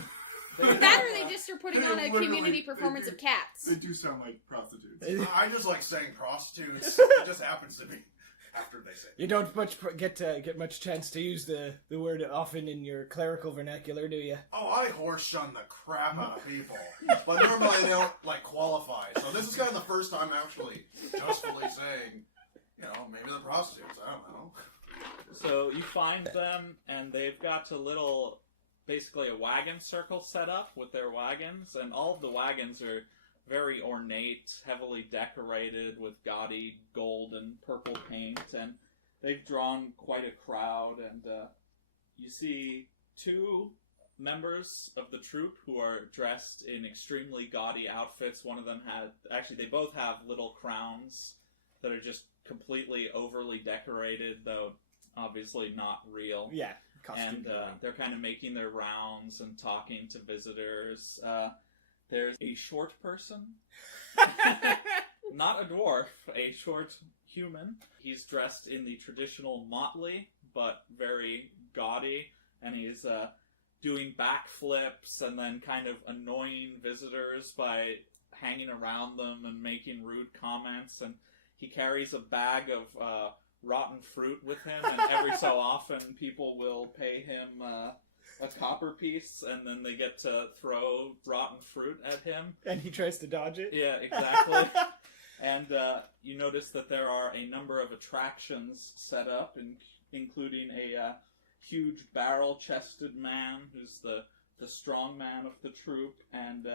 That or they just are putting on a Literally, community performance of cats. They do sound like prostitutes. I just like saying prostitutes. It just happens to be after they say it. You don't much get much chance to use the word often in your clerical vernacular, do you? Oh, I horse shun the crap out of people. But normally they don't, like, qualify. So this is kind of the first time actually justfully saying, you know, maybe the prostitutes. I don't know. So you find them, and they've got a little, basically a wagon circle set up with their wagons, and all of the wagons are very ornate, heavily decorated with gaudy gold and purple paint, and they've drawn quite a crowd, and you see two members of the troupe who are dressed in extremely gaudy outfits. One of them they both have little crowns that are just completely overly decorated, though obviously not real. Yeah. Costume And they're kind of making their rounds and talking to visitors. There's a short person, not a dwarf, a short human. He's dressed in the traditional motley, but very gaudy, and he's doing backflips and then kind of annoying visitors by hanging around them and making rude comments. And he carries a bag of rotten fruit with him, and every so often people will pay him a copper piece, and then they get to throw rotten fruit at him. And he tries to dodge it. Yeah, exactly. And you notice that there are a number of attractions set up, including a huge barrel-chested man who's the strong man of the troupe, and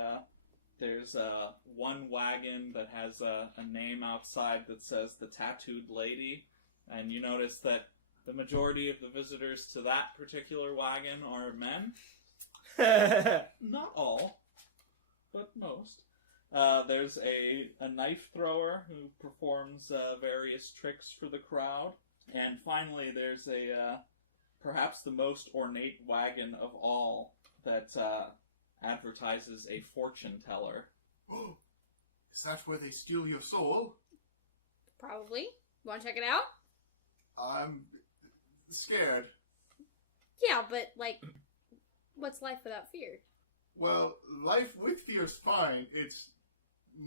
there's one wagon that has a name outside that says the Tattooed Lady. And you notice that the majority of the visitors to that particular wagon are men. Not all, but most. There's a knife thrower who performs various tricks for the crowd. And finally, there's perhaps the most ornate wagon of all that advertises a fortune teller. Is that where they steal your soul? Probably. You want to check it out? I'm scared. Yeah, but, like, what's life without fear? Well, life with fear's fine. It's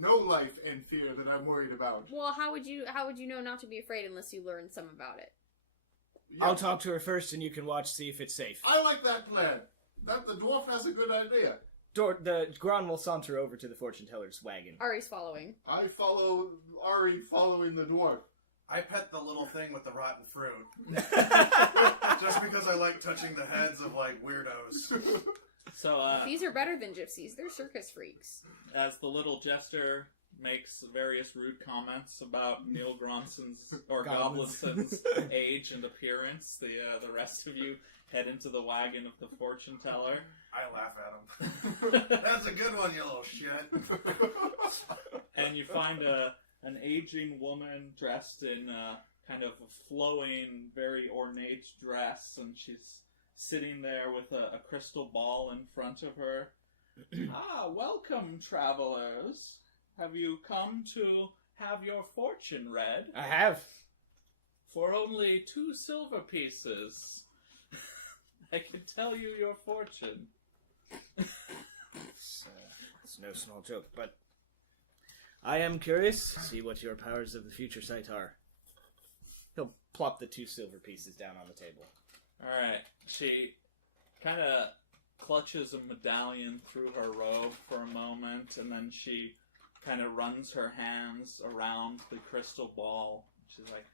no life and fear that I'm worried about. Well, how would you know not to be afraid unless you learned some about it? Yeah, I'll talk to her first and you can watch, see if it's safe. I like that plan. That the dwarf has a good idea. The Gron will saunter over to the fortune teller's wagon. Ari's following. I follow Ari following the dwarf. I pet the little thing with the rotten fruit. Just because I like touching the heads of, like, weirdos. So, These are better than gypsies. They're circus freaks. as the little jester makes various rude comments about Neil Gronson's or Goblinson's age and appearance, the rest of you head into the wagon of the fortune teller. I laugh at him. That's a good one, you little shit. And you find an aging woman dressed in kind of a flowing, very ornate dress, and she's sitting there with a crystal ball in front of her. Welcome, travelers. Have you come to have your fortune read? I have. For only 2 silver pieces, I can tell you your fortune. It's no small joke, but I am curious to see what your powers of the future sight are. He'll plop the 2 silver pieces down on the table. Alright, she kind of clutches a medallion through her robe for a moment, and then she kind of runs her hands around the crystal ball. She's like,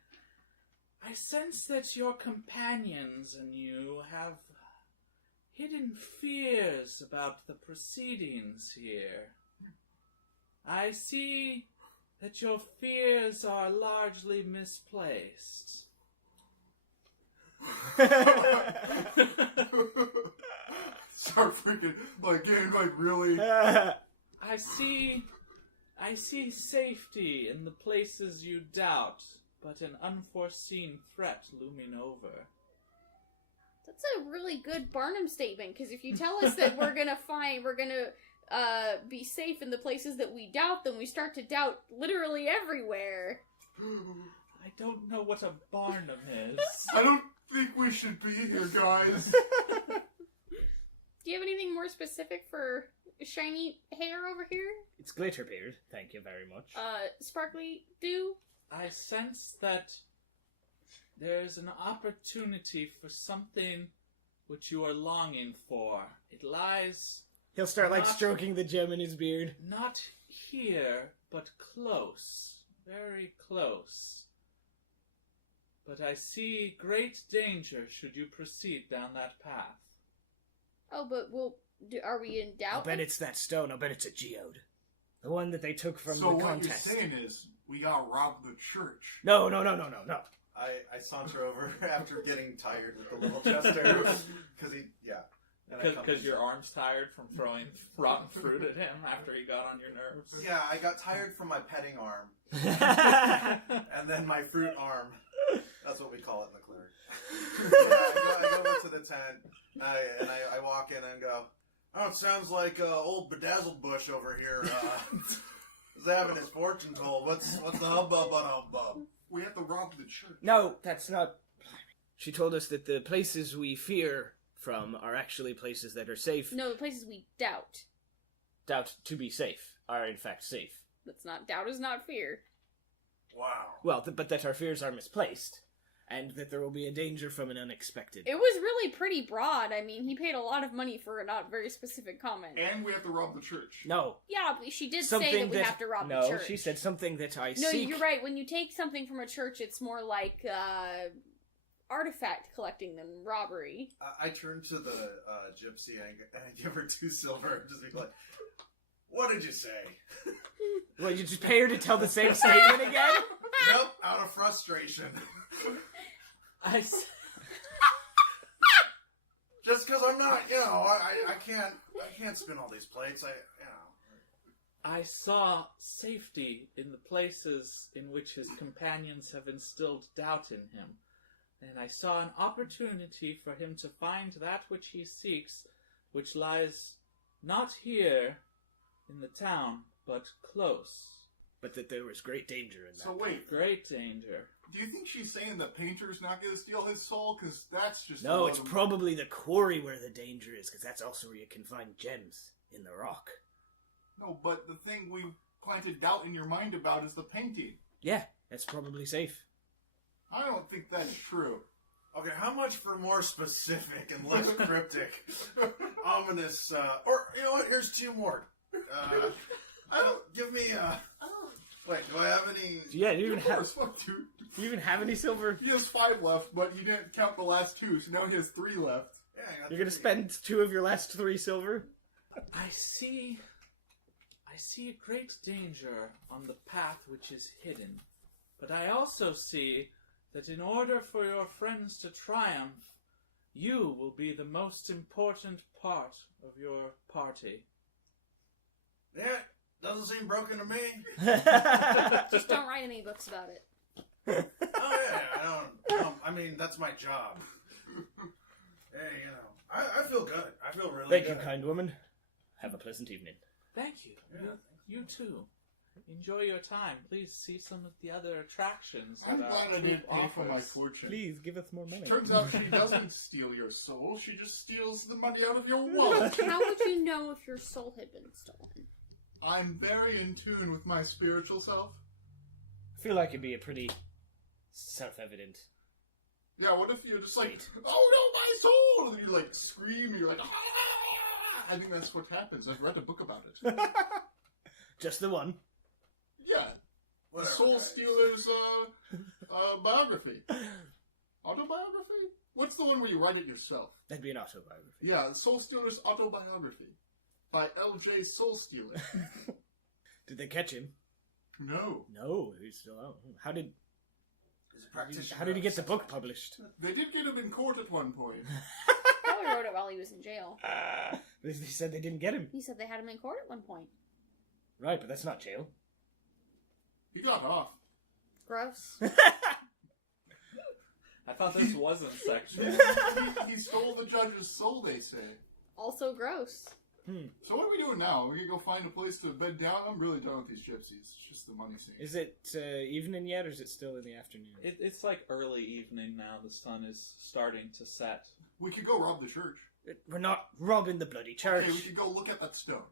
I sense that your companions and you have hidden fears about the proceedings here. I see that your fears are largely misplaced. Start freaking, like, getting, like, really... I see safety in the places you doubt, but an unforeseen threat looming over. That's a really good Barnum statement, because if you tell us that we're gonna be safe in the places that we doubt, then we start to doubt literally everywhere. I don't know what a Barnum is. I don't think we should be here, guys. Do you have anything more specific for shiny hair over here? It's Glitterbeard, thank you very much. Sparkly Dew? I sense that there's an opportunity for something which you are longing for. It lies He'll start, like, not- stroking the gem in his beard. not here, but close. Very close. But I see great danger should you proceed down that path. Oh, but are we in doubt? I'll bet it's that stone. I'll bet it's a geode. The one that they took from So the what contest. you're saying is, we got robbed the church. No. I saunter over after getting tired with the little jester. Because he, yeah. And I come Because in. your arm's tired from throwing rotten fruit at him after he got on your nerves. Yeah, I got tired from my petting arm. And then my fruit arm. That's what we call it in the clearing. I go over to the tent, and I walk in and go, oh, it sounds like old Bedazzled Bush over here is having his fortune told. What's the hubbub? We have to rob the church. No, that's not... She told us that the places we fear from are actually places that are safe. No, the places we doubt. Doubt to be safe are in fact safe. That's not... Doubt is not fear. Wow. Well, but that our fears are misplaced. And that there will be a danger from an unexpected... It was really pretty broad. I mean, he paid a lot of money for a not very specific comment. And we have to rob the church. No. Yeah, but she did Something say that we have to rob the church. No, she said something that I No, seek... you're right. When you take something from a church, it's more like artifact collecting than robbery. I turn to the gypsy and I give her 2 silver and just be like, what did you say? Well, you just pay her to tell the same statement again? Nope, out of frustration. Just because I'm not, I can't spin all these plates. I saw safety in the places in which his companions have instilled doubt in him, and I saw an opportunity for him to find that which he seeks, which lies not here in the town, but close. But that there was great danger in that. So wait, Great danger. do you think she's saying the painter's not going to steal his soul? Because that's just... No, a it's lot of- probably the quarry where the danger is, because that's also where you can find gems in the rock. No, but the thing we planted doubt in your mind about is the painting. Yeah, that's probably safe. I don't think that's true. Okay, how much for more specific and less cryptic? ominous, or you know what? Here's 2 more. Give me. Wait, do I have any? Yeah, do you even Of have? course, fuck, dude. Do you even have any silver? He has 5 left, but you didn't count the last 2, so now he has 3 left. Yeah, I got You're gonna 3. spend 2 of your last 3 silver? I see a great danger on the path which is hidden, but I also see that in order for your friends to triumph, you will be the most important part of your party. Yeah, doesn't seem broken to me. Just don't write any books about it. Oh yeah, I don't. I mean, that's my job. Hey, you know, I feel good. I feel really Thank good. you, kind woman. Have a pleasant evening. Thank you. Yeah. You too. Enjoy your time. Please see some of the other attractions. I'm that glad our I didn't troupe offer my offers. fortune. Please give us more money. Turns out she doesn't steal your soul, she just steals the money out of your wallet. How would you know if your soul had been stolen? I'm very in tune with my spiritual self. I feel like it'd be a pretty self-evident. Yeah, what if you're just like, Sweet. oh no, my soul! And you like scream, and you're like, ah! I think that's what happens. I've read a book about it. Just the one. Yeah. The Whatever, Soul guys. Stealer's biography. Autobiography? What's the one where you write it yourself? That'd be an autobiography. Yeah, Soul Stealer's autobiography by L.J. Soul Stealer. Did they catch him? No. No, he's still out. How did He's a practitioner. how did he get the of book sex published? They did get him in court at one point. Probably wrote it while he was in jail. They said they didn't get him. He said they had him in court at one point. Right, but that's not jail. He got off. Gross. I thought this wasn't sexual. He stole the judge's soul, they say. Also gross. So what are we doing now? Are we gonna go find a place to bed down? I'm really done with these gypsies. It's just the money scene. Is it evening yet, or is it still in the afternoon? It's like early evening now. The sun is starting to set. We could go rob the church. We're not robbing the bloody church. Okay, we could go look at that stone.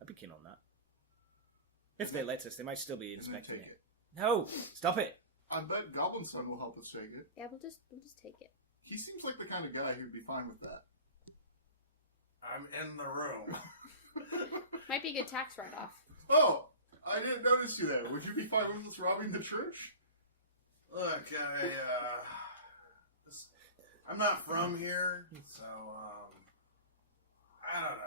I'd be keen on that. If they let us, they might still be And then inspecting take it. it. No, stop it. I bet Goblin Son will help us take it. Yeah, we'll just take it. He seems like the kind of guy who'd be fine with that. I'm in the room. Might be a good tax write-off. Oh, I didn't notice you there. Would you be fine with us robbing the church? Look, I'm not from here, so I don't know.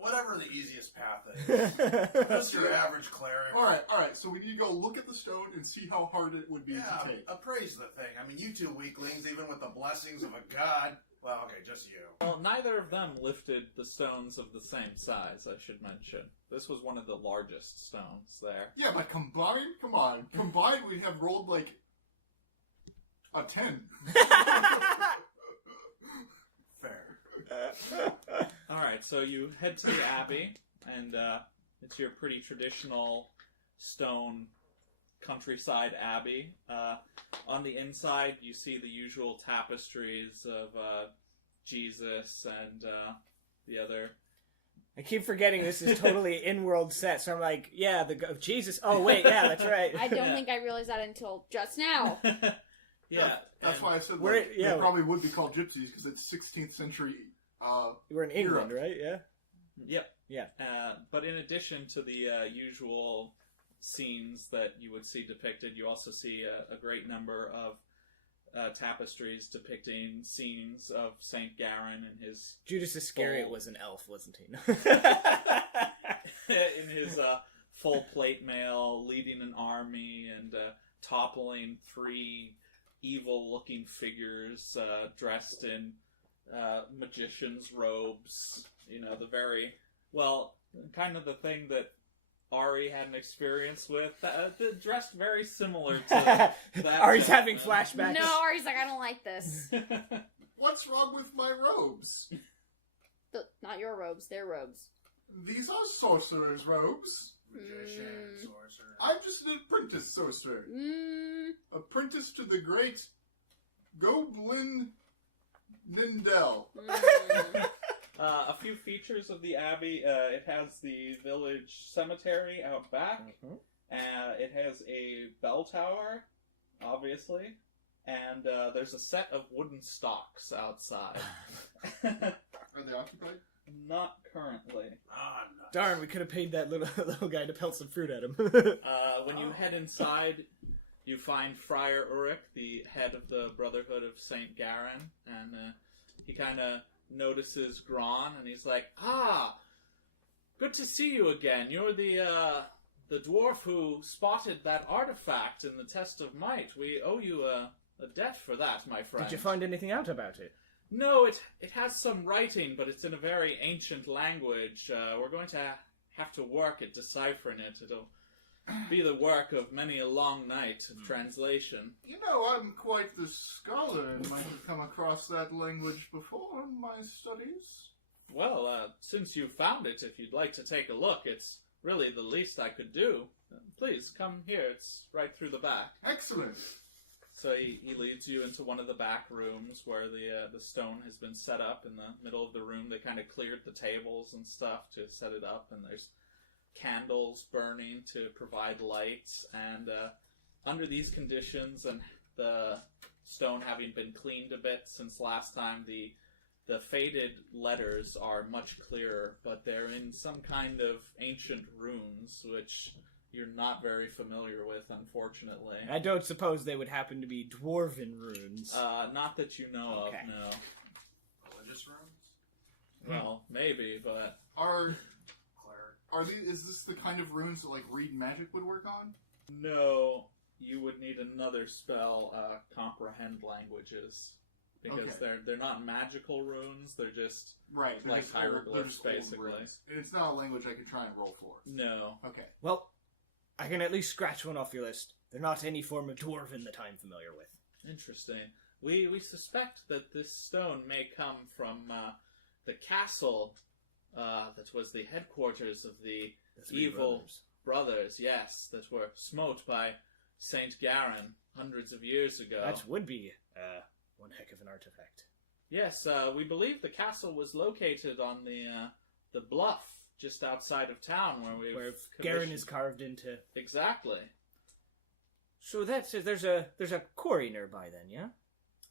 Whatever the easiest path is. Just your average cleric. Alright, so we need to go look at the stone and see how hard it would be Yeah, to take. appraise the thing. I mean, you 2 weaklings, even with the blessings of a god. Well, okay, just you. Well, neither of them lifted the stones of the same size, I should mention. This was one of the largest stones there. Yeah, but combined? Come on. Combined, we have rolled like a 10. Fair. Alright, so you head to the Abbey, and it's your pretty traditional stone countryside abbey. On the inside, you see the usual tapestries of Jesus and the other. I keep forgetting this is totally in-world set, so I'm like, yeah, Jesus. Oh, wait, yeah, that's right. I don't think I realized that until just now. Yeah, That's and why I said We're- like, yeah. they probably would be called gypsies because it's 16th century. We're in England, right? Yeah. Yep. Yeah. But in addition to the usual scenes that you would see depicted, you also see a great number of tapestries depicting scenes of Saint Garan and his Judas Iscariot Full. was an elf, wasn't he? in his full plate mail, leading an army and toppling 3 evil-looking figures dressed in magician's robes. You know, the very kind of the thing that Ari had an experience with, dressed very similar to that. Ari's having flashbacks. No, Ari's like, I don't like this. What's wrong with my robes? Not your robes, their robes. These are sorcerer's robes. Magician, sorcerer. I'm just an apprentice sorcerer. Apprentice to the great Goblin Nindel. A few features of the Abbey. It has the village cemetery out back. It has a bell tower, obviously. And there's a set of wooden stocks outside. Are they occupied? Not currently. Ah, nuts. Darn, we could have paid that little guy to pelt some fruit at him. When you head inside, you find Friar Uruk, the head of the Brotherhood of St. Garan, and he kind of notices Gron, and he's like, "Ah, good to see you again. You're the dwarf who spotted that artifact in the Test of Might. We owe you a debt for that, my friend." Did you find anything out about it? No, it has some writing, but it's in a very ancient language. We're going to have to work at deciphering it. It'll be the work of many a long night of translation. You know, I'm quite the scholar and might have come across that language before in my studies. Well, since you found it, if you'd like to take a look, it's really the least I could do. Please, come here. It's right through the back. Excellent. So he leads you into one of the back rooms where the stone has been set up in the middle of the room. They kind of cleared the tables and stuff to set it up, and there's candles burning to provide light. And under these conditions, and the stone having been cleaned a bit since last time, the faded letters are much clearer, but they're in some kind of ancient runes, which you're not very familiar with, unfortunately. I don't suppose they would happen to be dwarven runes. Not that you know Okay. of, no. Religious runes? Well, maybe, but Is this the kind of runes that, like, read magic would work on? no, you would need another spell, comprehend languages. Because they're not magical runes, they're just Right. they're like just old- they're hieroglyphs, just old basically. runes. It's not a language I could try and roll for. No. Okay. Well, I can at least scratch one off your list. They're not any form of dwarven that I'm familiar with. Interesting. We suspect that this stone may come from the castle that was the headquarters of the Three evil brothers. brothers, yes, that were smote by Saint Garan hundreds of years ago. That would be one heck of an artifact. Yes, we believe the castle was located on the bluff just outside of town Where Garan is carved into. Exactly. So there's a quarry nearby then, yeah?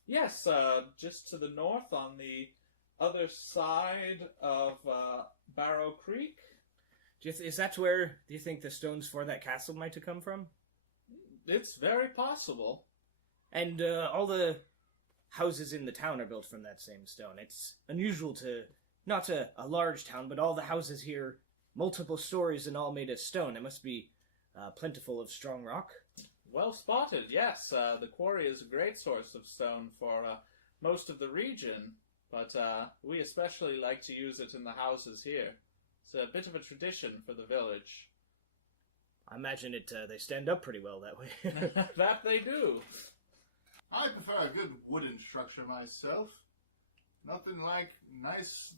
Yes, just to the north on the other side of Barrow Creek. Is that where do you think the stones for that castle might have come from? It's very possible. And all the houses in the town are built from that same stone. It's unusual to, not a large town, but all the houses here, multiple stories and all made of stone. It must be plentiful of strong rock. Well spotted, yes. The quarry is a great source of stone for most of the region, but we especially like to use it in the houses here. It's a bit of a tradition for the village. I imagine they stand up pretty well that way. That they do. I prefer a good wooden structure myself. Nothing like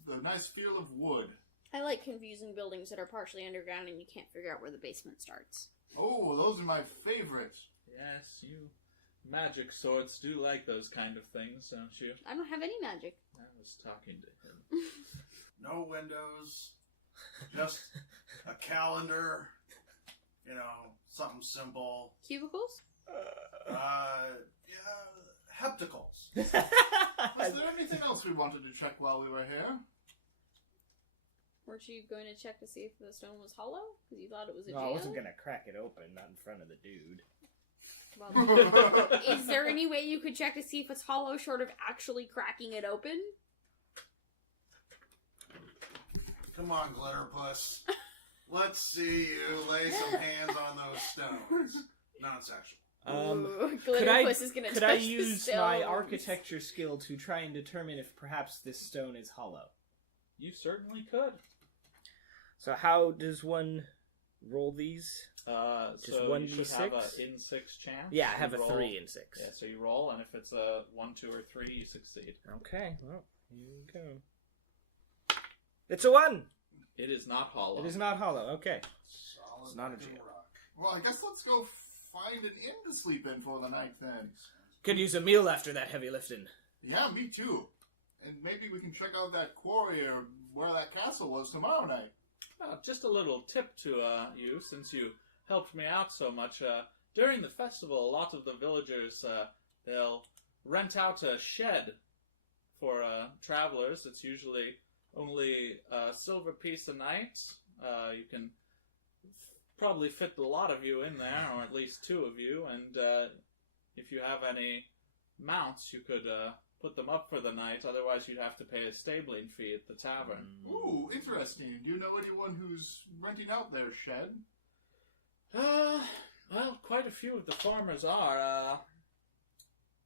the nice feel of wood. I like confusing buildings that are partially underground and you can't figure out where the basement starts. Oh, those are my favorite. Yes, you magic swords do like those kind of things, don't you? I don't have any magic. I was talking to him. No windows, just a calendar, something simple. Cubicles? Hepticles. Was there anything else we wanted to check while we were here? Weren't you going to check to see if the stone was hollow? Because you thought it was a No, jail? I wasn't gonna crack it open, not in front of the dude. Well, is there any way you could check to see if it's hollow short of actually cracking it open? Come on, Glitterpuss. Let's see you lay some hands on those stones. Non-sexual. Ooh, Could I Glitterpuss is gonna could touch I the use my stones. architecture skill to try and determine if perhaps this stone is hollow? You certainly could. So how does one roll these? Just So one you should d6? have a in 6 chance. Yeah, I You have a roll- 3 and 6. Yeah, so you roll, and if it's a 1, 2, or 3, you succeed. Okay, well, here we go. It's a 1! It is not hollow. It is not hollow, okay. Solid It's not a fucking jail. rock. Well, I guess let's go find an inn to sleep in for the night then. Could use a meal after that heavy lifting. Yeah, me too. And maybe we can check out that quarry or where that castle was tomorrow night. Just a little tip to you, since you helped me out so much. During the festival, a lot of the villagers, they'll rent out a shed for travelers. It's usually only a silver piece a night. You can probably fit a lot of you in there, or at least 2 of you, and if you have any mounts, you could put them up for the night. Otherwise, you'd have to pay a stabling fee at the tavern. Ooh, interesting. Do you know anyone who's renting out their shed? Well, quite a few of the farmers are.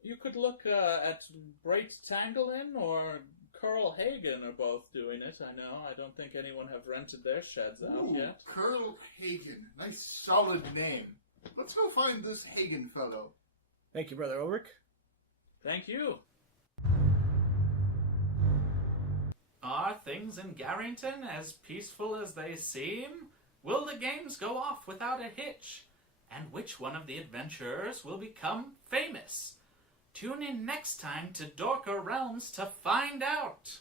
You could look at Great Tanglin or Carl Hagen are both doing it, I know. I don't think anyone have rented their sheds out yet. Carl Hagen. Nice solid name. Let's go find this Hagen fellow. Thank you, Brother Ulrich. Thank you. Are things in Garrington as peaceful as they seem? Will the games go off without a hitch? And which one of the adventurers will become famous? Tune in next time to Dorka Realms to find out!